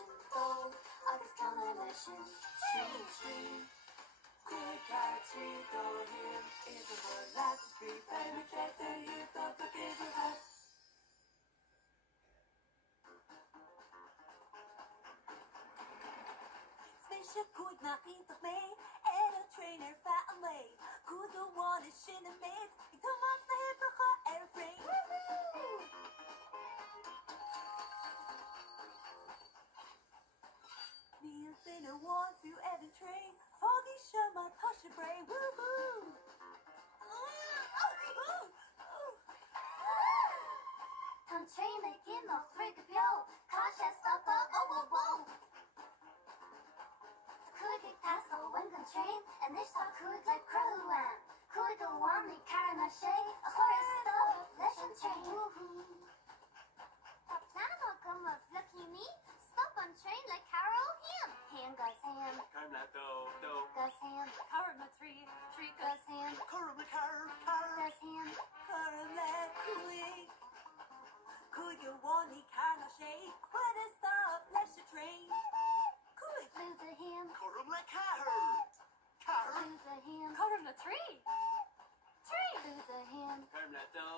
leishin 또 agus cuma leishin trí Quick car trí dó him is a word like to speak baby check the you thought to give you up Special good knocking to me and a trainer fat away good the one is shin and mates it come on the hip for everything Meals in a one through every train foggy show my push your brain woo-hoo Tan train again no freak of yo cautious stop oh Could pass the Lincoln train and this talk could like Crowland could go on the Caramache a horse stop lesson train woohoo That plan will come of lucky me stop on train like Carol hand goes hand Carla do goes hand Karma tree goes hand Carla car goes hand Caramel quick Could you want the Carla shake when it stop let the train Quick blue to him Carla car blue to him Karma tree blue to him Carla do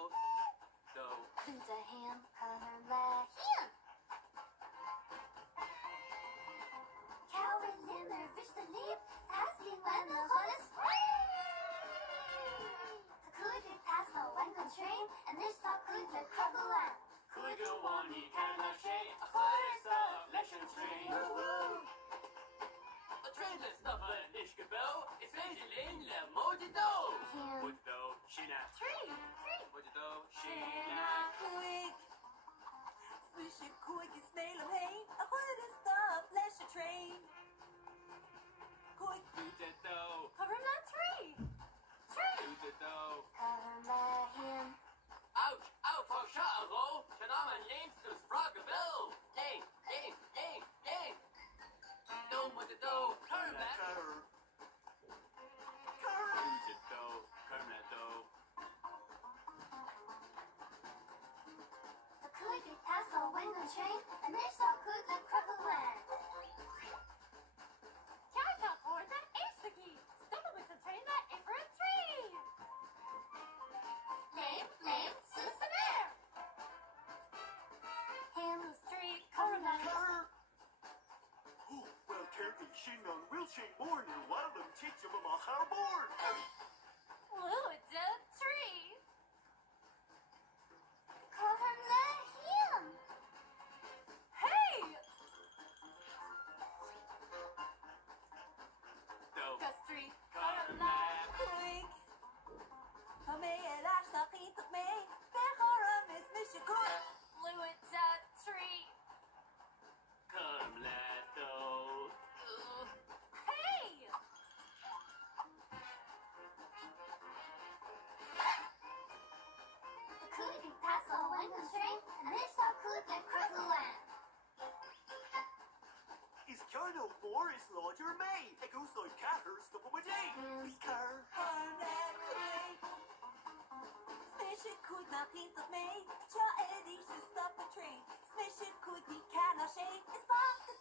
blue to him color let him Carolyn fish to leap asking when the hood is free Could you pass the Lincoln train and this talk could like Crowland Could you want me Carla shake a horse of lesson train A trainless stop an ishkabel it's made in le mojido Him Mojido Shina Tree Mojido Shina Shina quick Swish it quick and smell of pain when it stop let the train Quick Mojido Caramel tree Mojido color let him Ouch! Ouch! Oh, shut up, oh! Shanama names to Frogabell! Name! No, what to do? Kermit! Kermit! The could you pass the Lincoln train and this talk could like Crowland Carta order is the key Stop with the train that is for a tree Name Susanare Him Tree Caramel Oh, well, Turkey, Shingon, will she mourn you while them teach him a harboard? Blue it's a tree color let him Hey Do. Tree Caramel. quick Come here, lash the feet of me Beharam is mission good Blue it's a tree Carmletto. Hey The could you pass the Lincoln train and this talk could like Crowland Is Carno Morris Lodger May? It goes like Catters, the woman day. Is Car. Caramel quick Smission could not think of me Cha Eddie should stop the train Smission could be cannot shake It's fast